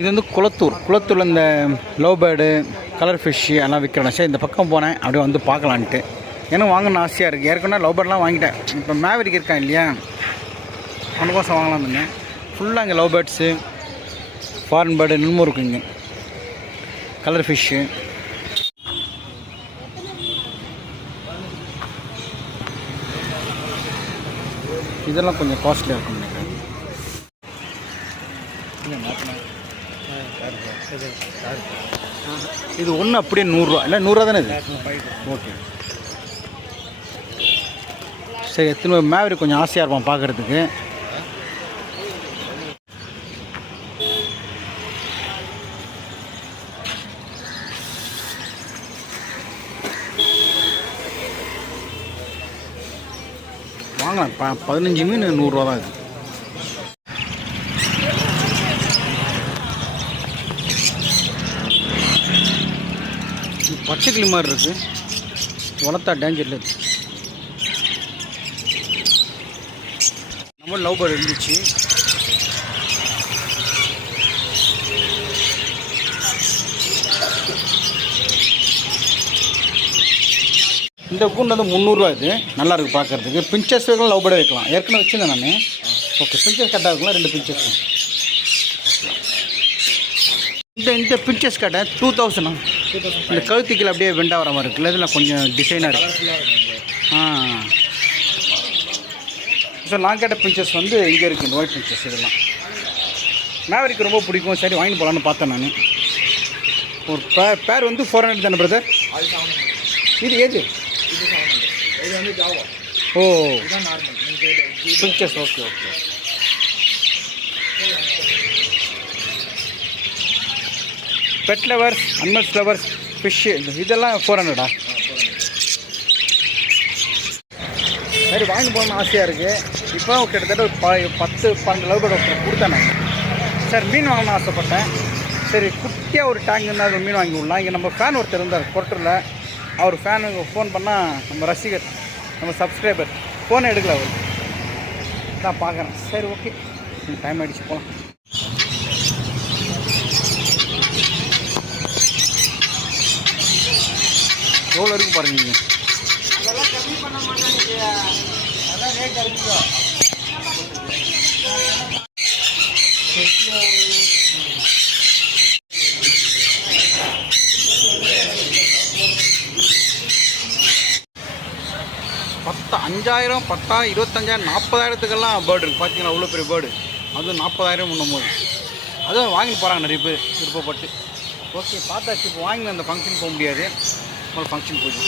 இது வந்து குளத்தூரில் இந்த லவ் பேர்டு கலர் ஃபிஷ்ஷு எல்லாம் விற்கிறேன். சரி இந்த பக்கம் போனேன் அப்படியே வந்து பார்க்கலான்ட்டு. எனக்கு வாங்கணும்னு ஆசையாக இருக்குது. ஏற்கனவே லவ் பேர்ட்லாம் வாங்கிட்டேன். இப்போ மேவரிக் இருக்கான் இல்லையா, அவனுக்கோசம் வாங்கலாம் இருந்தேன். ஃபுல்லாக இங்கே லவ் பேர்ட்ஸு, ஃபாரின் பேர்டு இன்னமும் இருக்குங்க, கலர் ஃபிஷ்ஷு. இதெல்லாம் கொஞ்சம் காஸ்ட்லியாக இருக்கும் நினைக்கிறேன். இது ஒன்று அப்படியே 100 இல்லை 100 தானே இது? ஓகே சரி. எத்தனை மேவரிக் கொஞ்சம் ஆசையாக இருப்பான் பார்க்குறதுக்கு. வாங்கலாம். 15 மீன் 100 ரூபா தான் இது. பச்சை கிளி மாதிரி இருக்குது, வளர்த்தா டேஞ்சரில் இருக்குது. நம்ம லவ் பேர்டு இருந்துச்சு. இந்த கூண்டு வந்து 300 இது. நல்லா இருக்குது பார்க்குறதுக்கு. பிஞ்சஸ் வைக்கலாம், லவ் பேர்டு வைக்கலாம். ஏற்கனவே வச்சுருந்தேன் நான். ஓகே, பிஞ்சஸ் கட்டாக இருக்கலாம், 2 பிஞ்சஸ். இந்த பிஞ்சஸ் கட்டை 2000. இந்த கழுத்துக்கில் அப்படியே வெண்டாக வர மாதிரி இருக்குல்ல, இதெல்லாம் கொஞ்சம் டிசைனாக இருக்குது. சார் நான் கேட்ட பிஞ்சஸ் வந்து இங்கே இருக்குது, இந்த ஒயிட் பிஞ்சஸ். இதெல்லாம் மேவரிக்கு ரொம்ப பிடிக்கும். சரி வாங்கி போகலான்னு பார்த்தேன் நான். ஒரு பேர் வந்து 400 தானே பிரதர்? இது ஏது? Oh finches. Okay okay. Pet lovers, animals lovers, fish இதெல்லாம் 400. சரி வாங்கி போகணும்னு ஆசையாக இருக்குது. இப்போ கிட்டத்தட்ட ஒரு 10-12 லவ் பேர்டு கொடுத்தேன் நான். சார் மீன் வாங்கணும்னு ஆசைப்பட்டேன். சரி குட்டியாக ஒரு டேங்க் இருந்தால் அது மீன் வாங்கி விடலாம். இங்கே நம்ம ஃபேன் ஒருத்தர் இருந்தார் கொட்டரில். அவர் ஃபேனுக்கு ஃபோன் பண்ணால் நம்ம ரசிகர், நம்ம சப்ஸ்கிரைபர் ஃபோனை எடுக்கல. அவர் தான் பார்க்குறேன். சரி ஓகே, டைம் ஆகிடுச்சு, போகலாம். எவ்வளோ இருக்குது பாருங்க. நீங்கள் அதெல்லாம் கம்மி பண்ண மாட்டேங்க, அதான் ரேட் இருக்குது. $5000, $10,000, $25,000, $40,000 பேர்டு இருக்குது. பார்த்தீங்களா அவ்வளோ பெரிய பேர்டு. அதுவும் 40,000 முன்னும்போது அதுவும் வாங்கிட்டு போகிறாங்க நிறைய பேர் விருப்பப்பட்டு. ஓகே பார்த்தாச்சு. இப்போ வாங்கின அந்த ஃபங்க்ஷன் போக முடியாது, ஒரு ஃபங்க்ஷன் போய்டும்.